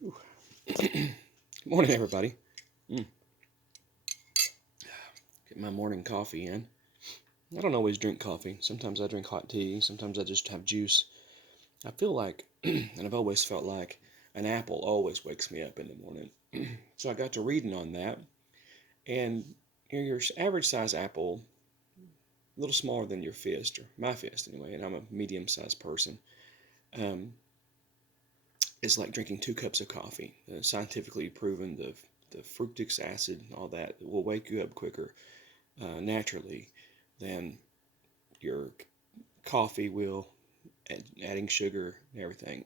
Good morning, everybody. Mm. Get my morning coffee in. I don't always drink coffee. Sometimes I drink hot tea. Sometimes I just have juice. I feel like, and I've always felt like, an apple always wakes me up in the morning. So I got to reading on that, and your average size apple, a little smaller than your fist, or my fist anyway, and I'm a medium sized person, um, is like drinking 2 cups of coffee. Scientifically proven the fructose acid, all that will wake you up quicker naturally than your coffee will, adding sugar and everything.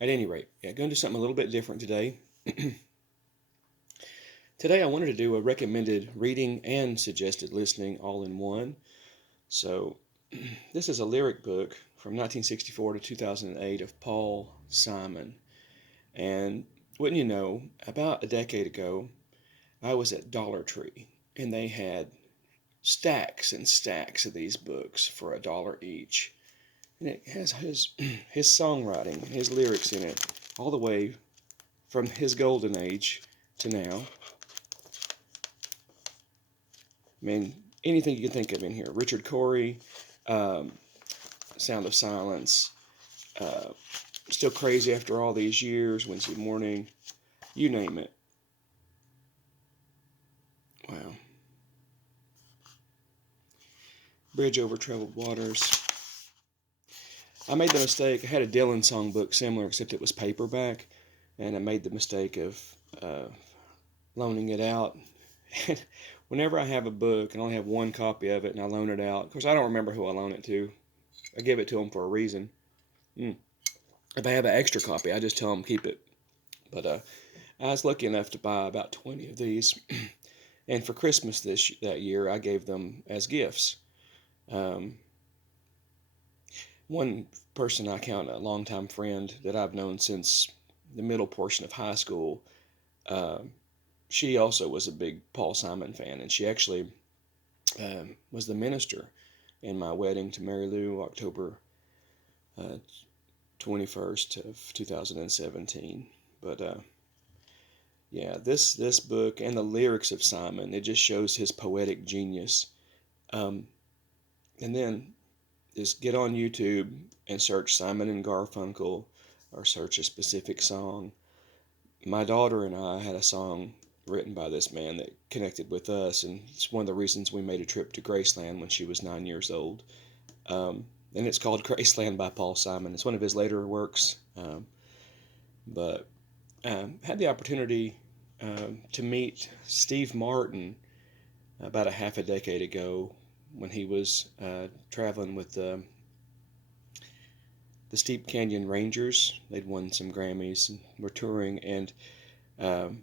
At any rate, yeah, going to do something a little bit different today. Today I wanted to do a recommended reading and suggested listening all in one. So this is a lyric book from 1964 to 2008 of Paul Simon. And wouldn't you know, about a decade ago, I was at Dollar Tree and they had stacks and stacks of these books for $1 each. And it has his songwriting, his lyrics in it, all the way from his golden age to now. I mean, anything you can think of in here. Richard Cory, um, Sound of Silence, uh, Still Crazy After All These Years, Wednesday Morning, you name it. Wow. Bridge Over Troubled Waters. I made the mistake. I had a Dylan songbook similar, except it was paperback, and I made the mistake of uh, loaning it out. Whenever I have a book and I only have one copy of it and I loan it out, of course I don't remember who I loan it to. I give it to them for a reason. Mm. If I have an extra copy, I just tell them keep it. But I was lucky enough to buy about 20 of these, and for Christmas that year, I gave them as gifts. Um, One person I count a longtime friend that I've known since the middle portion of high school. Uh, she also was a big Paul Simon fan, and she actually was the minister in my wedding to Mary Lou, October 21st of 2017. But yeah, this book and the lyrics of Simon, it just shows his poetic genius. Um, and then just get on YouTube and search Simon and Garfunkel, or search a specific song. My daughter and I had a song written by this man that connected with us, and it's one of the reasons we made a trip to Graceland when she was 9 years old. And it's called Graceland by Paul Simon. It's one of his later works, but had the opportunity to meet Steve Martin about a half a decade ago when he was traveling with the Steep Canyon Rangers. They'd won some Grammys and were touring, and um,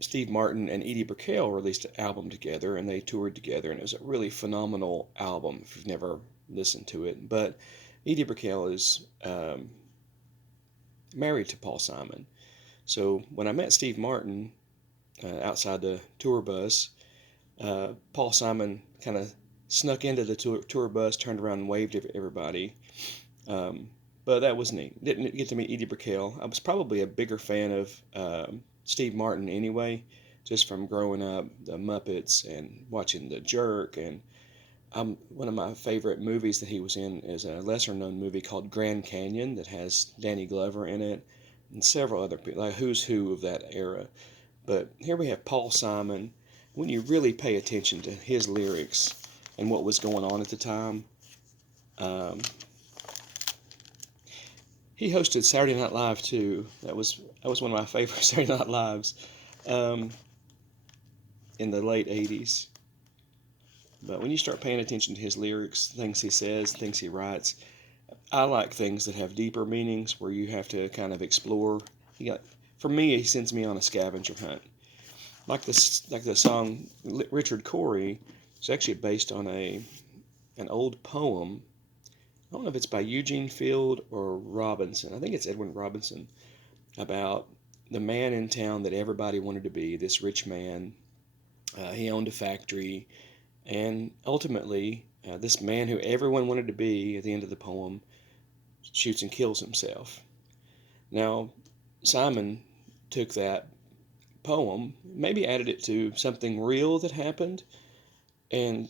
Steve Martin and Edie Brickell released an album together, and they toured together, and it was a really phenomenal album if you've never listened to it. But Edie Brickell is married to Paul Simon. So when I met Steve Martin outside the tour bus, Paul Simon kind of snuck into the tour bus, turned around and waved at everybody. Um, but that was neat. Didn't get to meet Edie Brickell. I was probably a bigger fan of Steve Martin anyway, just from growing up, the Muppets and watching The Jerk. And one of my favorite movies that he was in is a lesser known movie called Grand Canyon that has Danny Glover in it and several other people, like who's who of that era. But here we have Paul Simon. When you really pay attention to his lyrics and what was going on at the time, um, he hosted Saturday Night Live too. That was one of my favorite Saturday Night Lives um, in the late '80s. But when you start paying attention to his lyrics, things he says, things he writes, I like things that have deeper meanings where you have to kind of explore. For me, he sends me on a scavenger hunt. Like the song Richard Cory is actually based on an old poem. I don't know if it's by Eugene Field or Robinson. I think it's Edwin Robinson, about the man in town that everybody wanted to be. This rich man. He owned a factory, and ultimately, this man who everyone wanted to be at the end of the poem shoots and kills himself. Now, Simon took that poem, maybe added it to something real that happened, and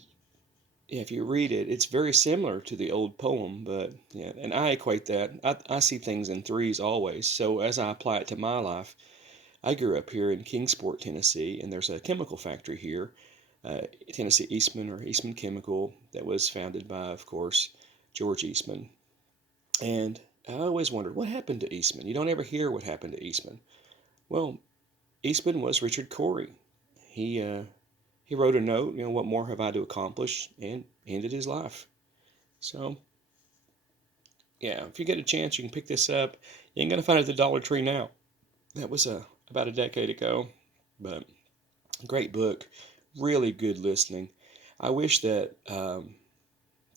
if you read it, it's very similar to the old poem, but yeah, and I equate that. I see things in threes always. So as I apply it to my life, I grew up here in Kingsport, Tennessee, and there's a chemical factory here, Tennessee Eastman or Eastman Chemical, that was founded by, of course, George Eastman. And I always wondered what happened to Eastman. You don't ever hear what happened to Eastman. Well, Eastman was Richard Cory. He wrote a note, what more have I to accomplish, and ended his life. So yeah, if you get a chance, you can pick this up. You ain't gonna find it at the Dollar Tree now. That was about a decade ago, but great book, really good listening. I wish that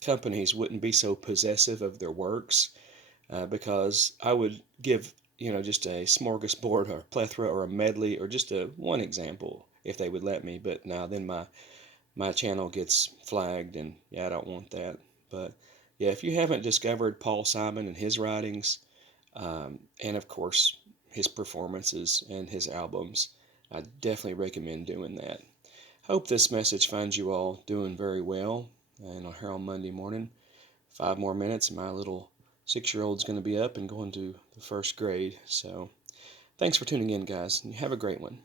companies wouldn't be so possessive of their works, because I would give just a smorgasbord or a plethora or a medley or just a one example if they would let me. But now then my channel gets flagged, and yeah, I don't want that. But yeah, if you haven't discovered Paul Simon and his writings, and of course his performances and his albums, I definitely recommend doing that. Hope this message finds you all doing very well. And I'll hear on Monday morning, 5 more minutes, and my little 6-year-old's going to be up and going to the first grade. So thanks for tuning in, guys, and have a great one.